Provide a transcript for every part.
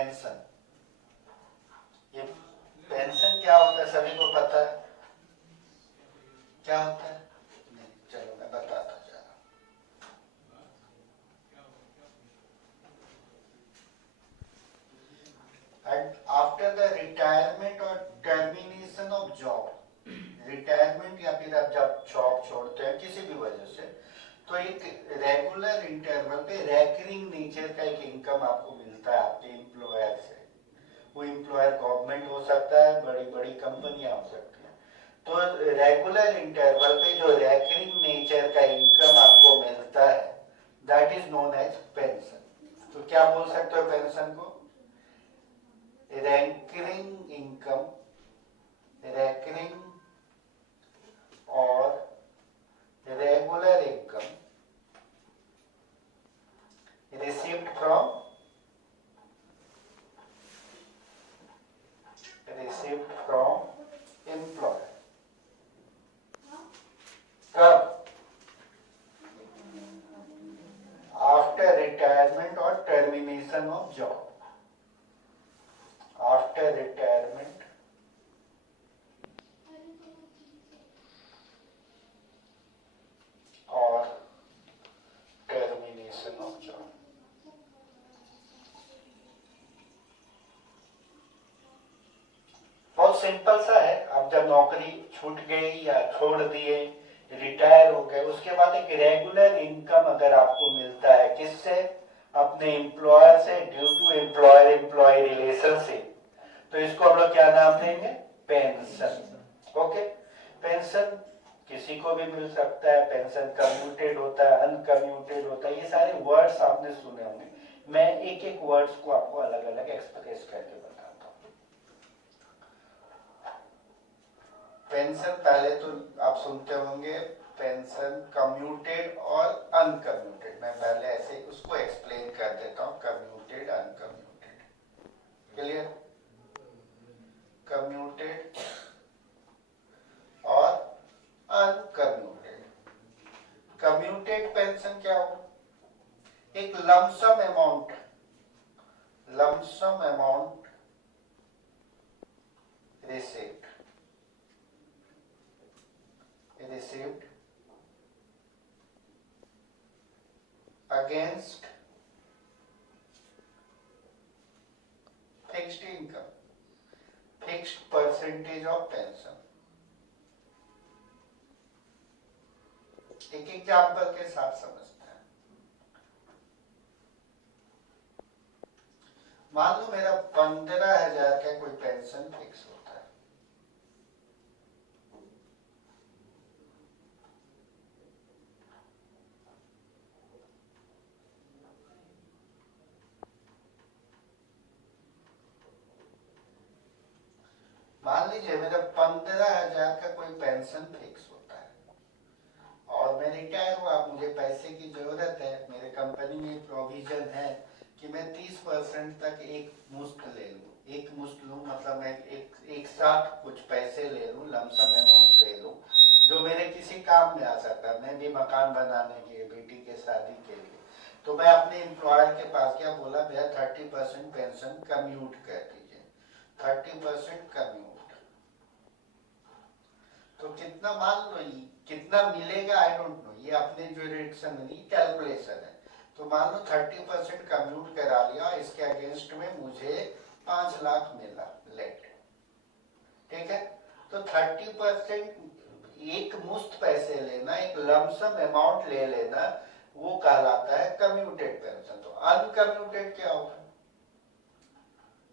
Pension. ये pension क्या होता है सभी को पता है? क्या होता है? नहीं, चलो मैं बताता जा रहा हूँ। एंड आफ्टर द रिटायरमेंट और टर्मिनेशन ऑफ जॉब, रिटायरमेंट या फिर आप जब जॉब छोड़ते हैं किसी भी वजह से, तो एक रेगुलर इंटरवल पे रैकरिंग नेचर का एक इनकम आपको मिलता है आपके एम्प्लॉयर से। वो एम्प्लॉयर गवर्नमेंट हो सकता है, बड़ी बड़ी कंपनियां हो सकती हैं। तो रेगुलर इंटरवल पे जो रैकरिंग नेचर का इनकम आपको मिलता है, that is known age pension. तो क्या बोल सकते हो पेंशन को? रैकरिंग इनकम, रैकरिंग और regular income received from employer। कब? आफ्टर रिटायरमेंट और termination of job. After retirement और टर्मिनेशन ऑफ जॉब। बहुत सिंपल सा है। आप जब नौकरी छूट गई या छोड़ दिए, रिटायर हो गए, उसके बाद एक रेगुलर इनकम अगर आपको मिलता है, किससे? अपने एम्प्लॉयर से, due to employer employee relationship, तो इसको हम लोग क्या नाम देंगे? पेंशन। ओके, पेंशन किसी को भी मिल सकता है। पेंशन कम्यूटेड होता है, अनकम्यूटेड होता है, ये सारे वर्ड्स आपने सुने होंगे। मैं एक एक वर्ड्स को आपको अलग अलग एक्सप्रेस करके बताता हूँ। पेंशन पहले तो आप सुनते होंगे, पेंशन कम्यूटेड और अनकम्यूटेड। मैं पहले ऐसे उसको एक्सप्लेन कर देता हूँ, कम्यूटेड अनकम्यूटेड। क्लियर? कम्यूटेड और अनकम्यूटेड। कम्यूटेड पेंशन क्या हो? एक lump sum amount, lump sum amount received against fixed income, fixed percentage of pension। एक एग्जाम्पल के साथ समझते हैं। मान लो मेरा 15,000 का कोई पेंशन फिक्स होता है। मान लीजिए मेरा 15,000 का कोई पेंशन फिक्स होता है और मैं रिटायर हुआ, मुझे पैसे की जरूरत है। मेरे कंपनी में प्रोविजन है कि मैं 30% तक एक मुश्त ले लूं। एक मुश्त लूं मतलब मैं एक साथ कुछ पैसे ले लूं, लमसम अमाउंट ले लूं, जो मेरे किसी काम में आ सकता है। मैं भी मकान बनाने के, बेटी के शादी के लिए, तो मैं अपने एम्प्लॉयर के पास क्या बोला, भैया 30% पेंशन कम्यूट कर दीजिए, 30% कम्यूट। तो कितना, मान लो कितना मिलेगा आई डोंट नो, ये अपने जो डिक्शनरी कैलकुलेशन है। तो मान लो 30% कम्यूट करा लिया, इसके अगेंस्ट में मुझे 5 लाख मिला लेट। ठीक है, तो 30% एक मुश्त पैसे लेना, एक लमसम अमाउंट ले लेना, वो कहलाता है कम्यूटेड पेंशन। तो अनकम्यूटेड क्या होगा?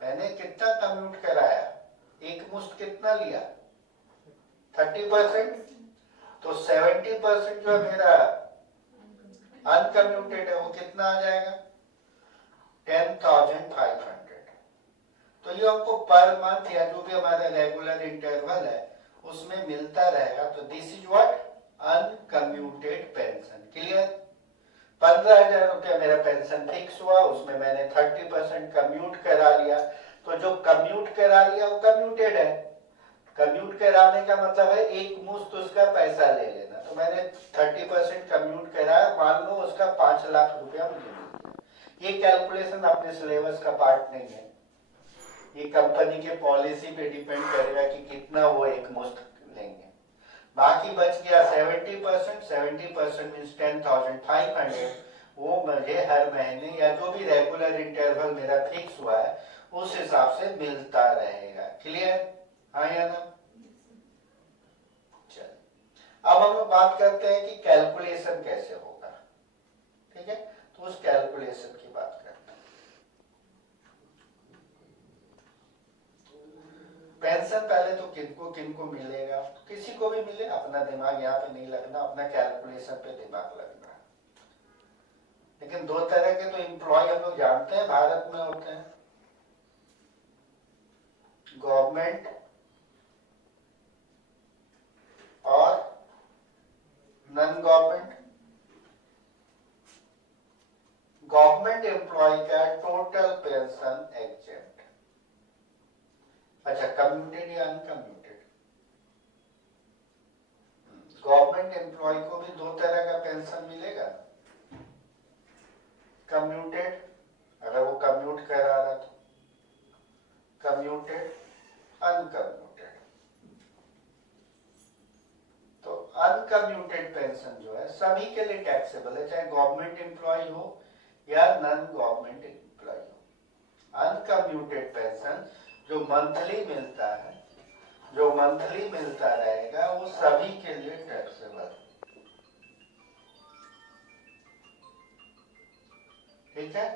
मैंने कितना कम्यूट कराया, एक मुश्त कितना लिया, 30%, तो 70% जो मेरा अनकम्यूटेड है वो कितना आ जाएगा, 10,500। तो ये आपको पर मंथ या जो भी हमारा रेगुलर इंटरवल है उसमें मिलता रहेगा। तो this is what, uncommuted pension. Clear? 15,000 रुपया मेरा पेंशन फिक्स हुआ, उसमें मैंने 30% कम्यूट करा लिया। तो जो कम्यूट करा लिया वो कम्यूटेड है। कम्यूट कराने का मतलब है एक मुश्त उसका पैसा ले लेना। तो मैंने 30% कम्यूट कराया, मान लो उसका 5 लाख रुपया मुझे मिल गया। ये कैलकुलेशन अपने सिलेबस का पार्ट नहीं है, ये कंपनी के पॉलिसी पे डिपेंड करेगा कि कितना वो एक मुश्त लेंगे। बाकी बच गया 70%, 70% मीन्स 10,500, वो मुझे हर महीने या जो भी रेगुलर इंटरवल मेरा फिक्स हुआ है उस हिसाब से मिलता रहेगा। क्लियर? हाँ या ना? चलिए अब हम लोग बात करते हैं कि कैलकुलेशन कैसे होगा। ठीक है, तो उस कैलकुलेशन की बात करते हैं। पेंशन पहले तो किनको किनको मिलेगा, किसी को भी मिले, अपना दिमाग यहाँ पे नहीं लगना, अपना कैलकुलेशन पे दिमाग लगना। लेकिन दो तरह के तो एम्प्लॉय हम लोग जानते हैं भारत में होते हैं, गवर्नमेंट और नॉन गवर्नमेंट। गवर्नमेंट एम्प्लॉय का टोटल पेंशन एग्जेम्प्ट। अच्छा, कम्यूटेड या अनकम्यूटेड? गवर्नमेंट एम्प्लॉय को भी दो तरह का पेंशन मिलेगा। कम्यूटेड, अगर वो कम्यूट करा रहा तो, कम्यूटेड, अनकम्यूटेड। तो अनकम्यूटेड पेंशन जो है सभी के लिए टैक्सेबल है, चाहे गवर्नमेंट एम्प्लॉय हो या नॉन गवर्नमेंट एम्प्लॉय हो। अनकम्यूटेड पेंशन जो मंथली मिलता है, जो मंथली मिलता रहेगा, वो सभी के लिए टैक्सेबल है। ठीक है,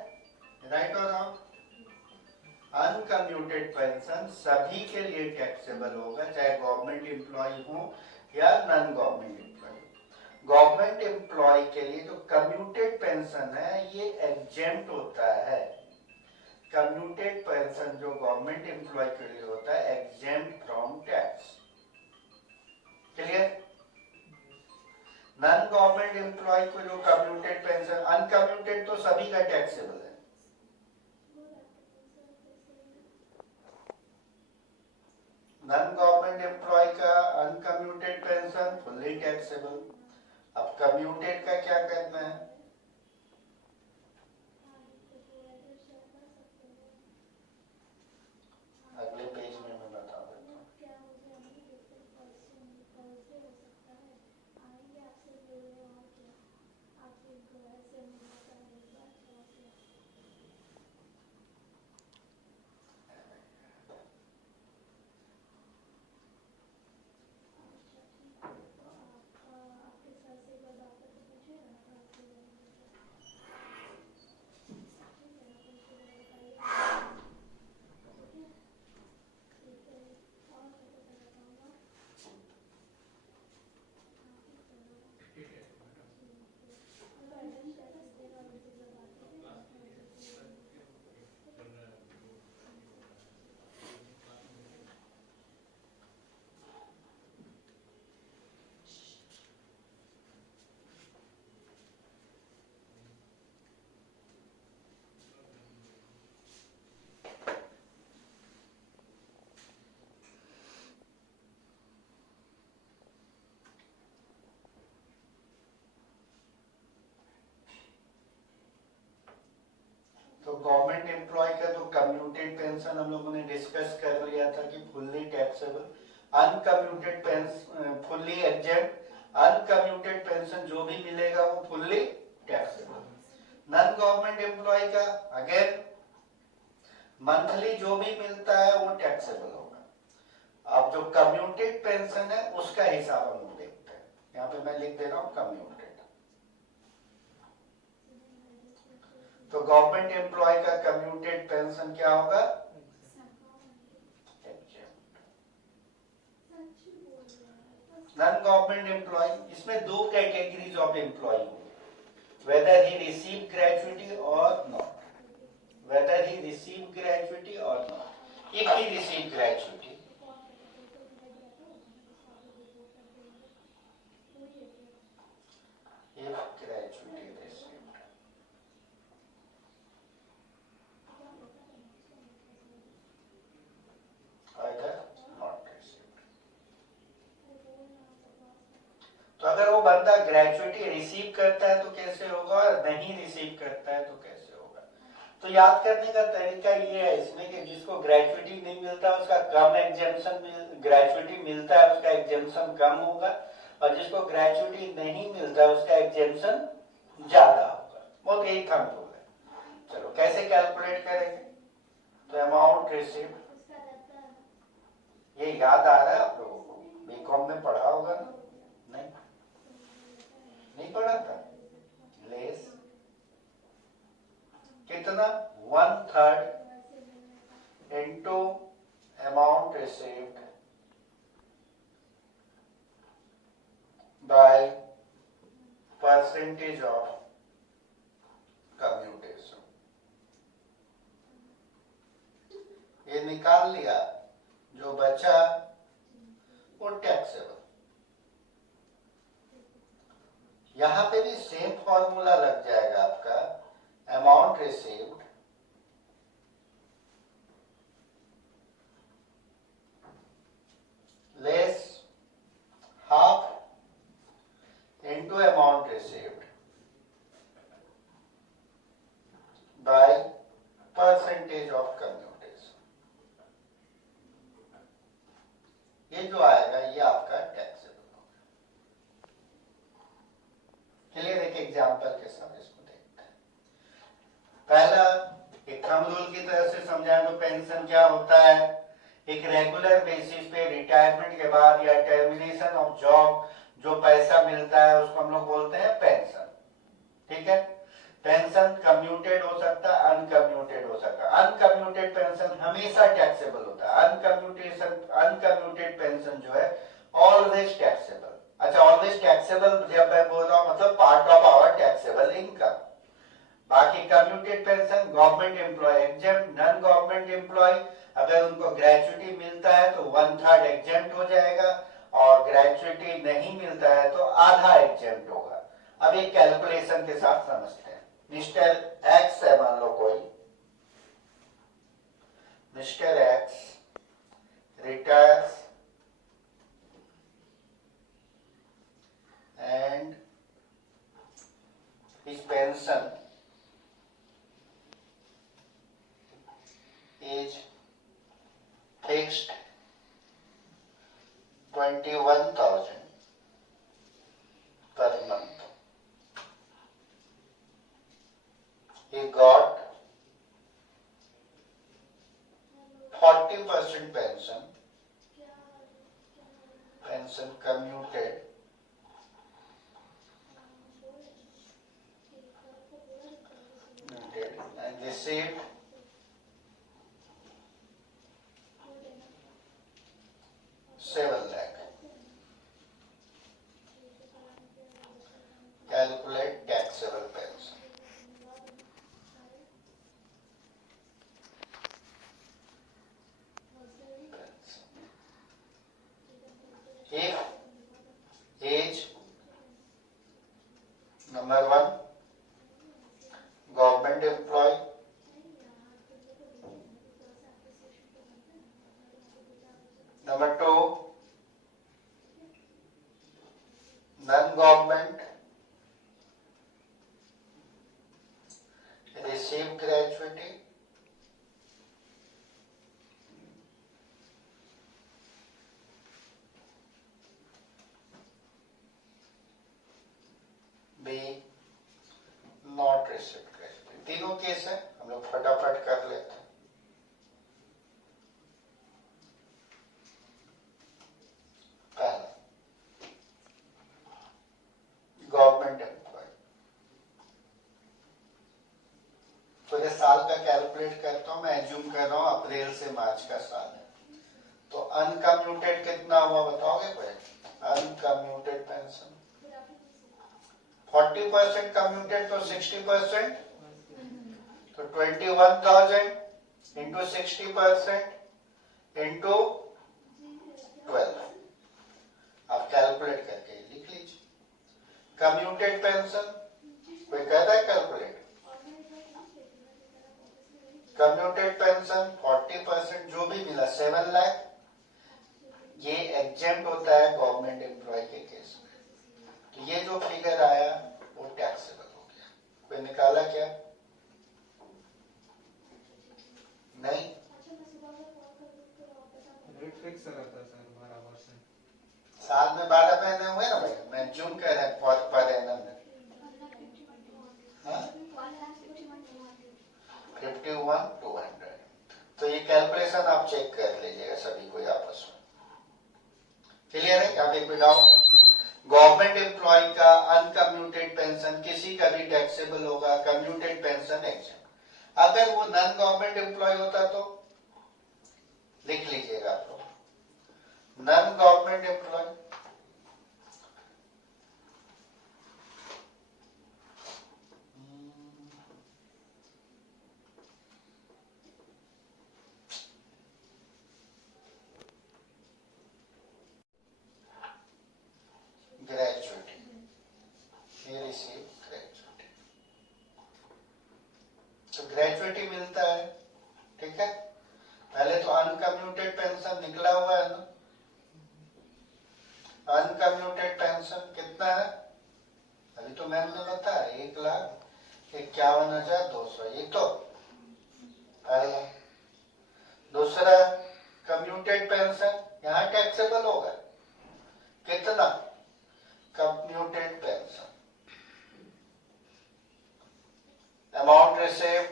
राइट और रॉन्ग? अनकम्यूटेड पेंशन सभी के लिए टैक्सेबल होगा, चाहे गवर्नमेंट एम्प्लॉय हो या non government employee. Government employee के लिए जो कम्यूटेड पेंशन है ये एग्जेम्प्ट होता है। कम्यूटेड पेंशन जो गवर्नमेंट एम्प्लॉय के लिए होता है exempt from tax. Clear? Non government employee को जो कम्यूटेड पेंशन, अनकम्यूटेड तो सभी का टैक्सेबल है। नॉन गवर्नमेंट एम्प्लॉय का अनकम्यूटेड पेंशन फुल्ली टैक्सेबल। अब कम्यूटेड का क्या करना है? अगले पेज में मैं बता देता हूँ। तो गवर्नमेंट एम्प्लॉय का तो कम्यूटेड पेंशन हम लोगों ने डिस्कस कर लिया था कि fully taxable. Uncommuted pension fully exempt. Uncommuted pension जो भी मिलेगा वो fully taxable. Non government employ का अगेन मंथली जो भी मिलता है वो टैक्सेबल होगा। अब जो कम्यूटेड पेंशन है उसका हिसाब हम लोग देखते हैं। यहाँ पे मैं लिख दे रहा हूँ कम्यूटेड। तो गवर्नमेंट एम्प्लॉय का कम्यूटेड पेंशन क्या होगा? नॉन गवर्नमेंट एम्प्लॉय, इसमें दो कैटेगरीज ऑफ एम्प्लॉय होंगे, वेदर ही रिसीव ग्रेजुइटी और not. Whether he receive gratuity और not. If he receive gratuity, if gratuity received, either not received। तो अगर वो बंदा ग्रेजुइटी रिसीव करता है तो कैसे होगा और नहीं रिसीव करता है तो कैसे होगा? तो याद करने का तरीका ये है इसमें कि जिसको ग्रेजुइटी नहीं मिलता उसका कम एग्जेम्पशन, ग्रेजुइटी मिलता है उसका एग्जेम्पशन कम होगा, और जिसको ग्रेजुइटी नहीं मिलता उसका एग्जेम्पशन ज्यादा होगा। बहुत यही थंब रूल है। चलो कैसे कैलकुलेट करेंगे? तो अमाउंट रिसीव्ड, ये याद आ रहा है आप लोगों को? बीकॉम में पढ़ा होगा ना? नहीं, नहीं पढ़ा था। लेस कितना? 1/3 into amount received by percentage of commutation. ये निकाल लिया, जो बचा वो टैक्सेबल। यहां पे भी सेम फॉर्मूला लग जाएगा आपका, amount received less half into amount received by percentage of commutation. ये जो आएगा ये आपका टैक्सेबल होगा। चलिए एक एग्जांपल के साथ इसको देखते हैं। पहला एक थंब रूल की तरह से समझाएं तो पेंशन क्या होता है? एक रेगुलर बेसिस पे रिटायरमेंट के बाद या टर्मिनेशन ऑफ जॉब जो पैसा मिलता है उसको हम लोग बोलते हैं पेंशन। ठीक है? पेंशन कम्यूटेड हो सकता है, अनकम्यूटेड हो सकता है। अनकम्यूटेड पेंशन हमेशा टैक्सेबल होता है। अनकम्यूटेड पेंशन जो है ऑलवेज टैक्सेबल। अच्छा, ऑलवेज टैक्सेबल जब मैं बोल रहा हूं मतलब part of our taxable income. बाकी commuted pension government employ exempt, non government employ अगर उनको ग्रेजुइटी मिलता है तो 1/3 एग्जेम्प्ट हो जाएगा, और ग्रेजुइटी नहीं मिलता है तो आधा एग्जेम्प्ट होगा। अब एक कैलकुलेशन के साथ समझते हैं। मिस्टर एक्स है मान लो कोई, mister x retires and his pension is fixed 21,000 per month. He got 40% pension commuted and received 7 lakh. Calculate taxable pension. If age number 1 government employee, number 2 non-government, receive gratuity, B not receive gratuity। तीनों case है, हम लोग फटाफट कर लेते हैं। पहला government employ, पूरे साल का कैलकुलेट करता हूं मैं, एज्यूम कर रहा हूं अप्रैल से मार्च का साल है। तो अनकम्यूटेड कितना हुआ बताओगे कोई? अनकम्यूटेड पेंशन 40% कम्यूटेड तो 60%, तो 21,000 इंटू 60% इंटू 12। आप कैलकुलेट करके लिख लीजिए। कम्यूटेड पेंशन कोई कहता है कैलकुलेट? कम्यूटेड पेंशन 40% जो भी मिला 7 लाख, ये एग्जेम्प्ट होता है गवर्नमेंट एम्प्लॉय के केस में। तो ये जो फिगर आया वो टैक्सेबल हो गया। कोई निकाला क्या? साल में 12 महीने हुए ना भाई, मैं जून कह रहा हूँ पर एनम में 51,200। तो ये कैलकुलेशन आप चेक कर लीजिएगा सभी को आपस में। क्लियर है? क्या कोई डाउट? गवर्नमेंट एम्प्लॉय का अनकम्यूटेड पेंशन किसी का भी टैक्सेबल होगा, कम्यूटेड पेंशन एग्जेम्प्ट। अगर वो नॉन गवर्नमेंट एम्प्लॉय होता तो लिख लीजिएगा आप लोग, नॉन गवर्नमेंट एम्प्लॉय ग्रेजुएटी, ये रिसीव ग्रेजुएटी, तो ग्रेजुएटी मिलता है। ठीक है, पहले तो अनकम्यूटेड पेंशन निकला हुआ है ना, अनकम्यूटेड पेंशन कितना है? अभी तो मैंने बताया 1,51,200, ये तो पहला। दूसरा कम्यूटेड पेंशन, यहाँ टैक्सेबल होगा कितना? कम्यूटेड पेंशन अमाउंट रिसीव्ड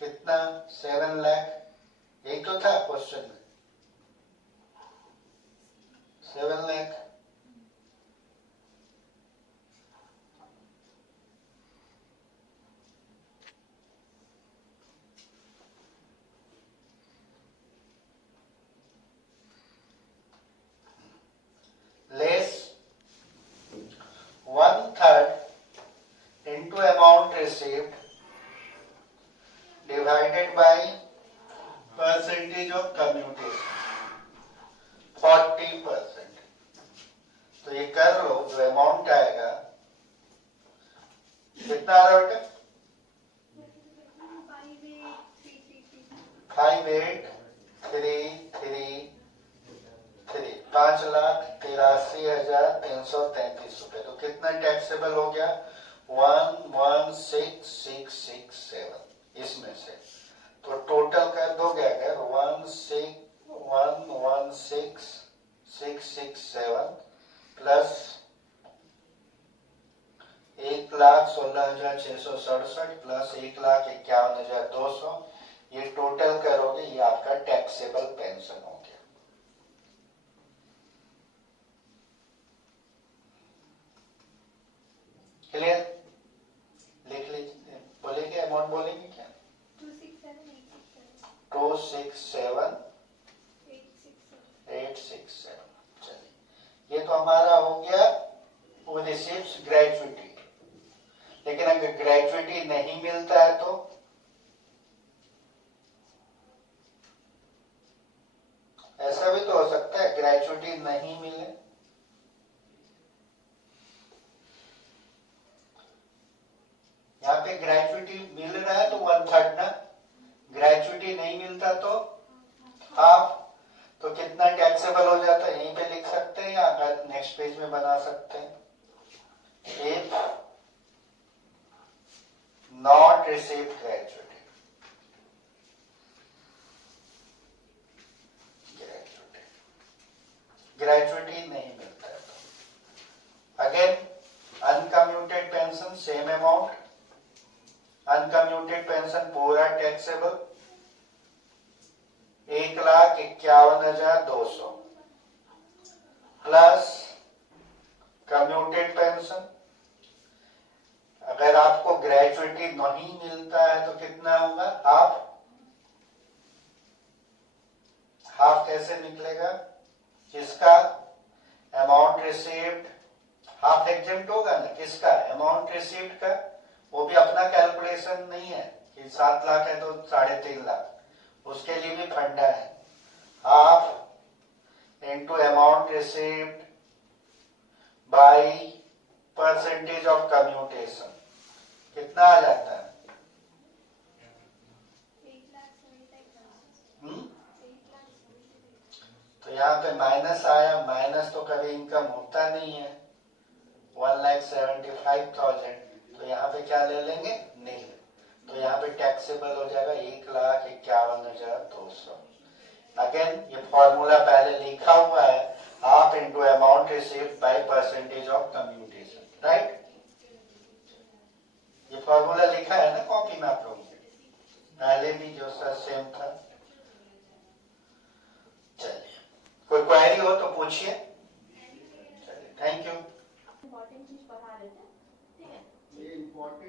कितना? 7 लाख। यही तो था क्वेश्चन में, 7 lakh. Less 1/3 into amount received divided by percentage of commutation 40%। तो ये कर लो, जो अमाउंट आएगा कितना आ रहा है बेटा? 58,333, 5,83,333 रुपए। तो कितना टैक्सेबल हो गया? 11,6,667 इसमें से। तो टोटल कर दोगे अगर 11,6,667 प्लस 1,16,667 प्लस 1,51,200, ये टोटल करोगे, ये आपका टैक्सेबल पेंशन हो गया। क्लियर? लिख लीजिए, बोलेंगे अमाउंट बोलेंगे क्या? 267,867। चलिए, ये तो हमारा हो गया वो रिसीव्स ग्रेजुएटी। लेकिन अगर ग्रेजुएटी नहीं मिलता है तो ऐसा भी तो हो सकता है, ग्रेजुएटी नहीं मिले। यहाँ पे ग्रेजुएटी मिल रहा है तो 1/3 ना, ग्रेजुएटी नहीं मिलता तो हाफ। तो कितना टैक्सेबल हो जाता है यहीं पे लिख सकते हैं, या अगर नेक्स्ट पेज में बना सकते हैं। If not received gratuity, gratuity नहीं मिलता है तो again uncommuted pension same amount, uncommuted pension पूरा टैक्सेबल 1,51,200 प्लस कम्यूटेड पेंशन। अगर आपको ग्रेजुएटी नहीं मिलता है तो कितना होगा? हाफ। हाफ कैसे निकलेगा? जिसका अमाउंट रिसीव्ड हाफ एग्जेम्प्ट होगा ना, किसका? अमाउंट रिसीव्ड का। वो भी अपना कैलकुलेशन नहीं है कि 7 लाख है तो 3.5 लाख, उसके लिए भी फंडा है। Half into amount received by percentage of commutation, कितना आ जाता है? तो यहाँ पे माइनस आया, माइनस तो कभी इनकम होता नहीं है, 1,75,000। तो यहाँ पे क्या ले लेंगे? नील। तो यहाँ पे टैक्सेबल हो जाएगा 1,51,200। अगेन ये फॉर्मूला पहले लिखा हुआ है, half into amount received by percentage of commutation, right. ये फॉर्मूला लिखा है ना कॉपी में आप लोगों के, पहले भी जो सर सेम था। चलिए कोई क्वेरी हो तो पूछिए। चलिए थैंक यू। इम्पोर्टेंट चीज पढ़ा रहे थे, ठीक है। ये इम्पोर्टेंट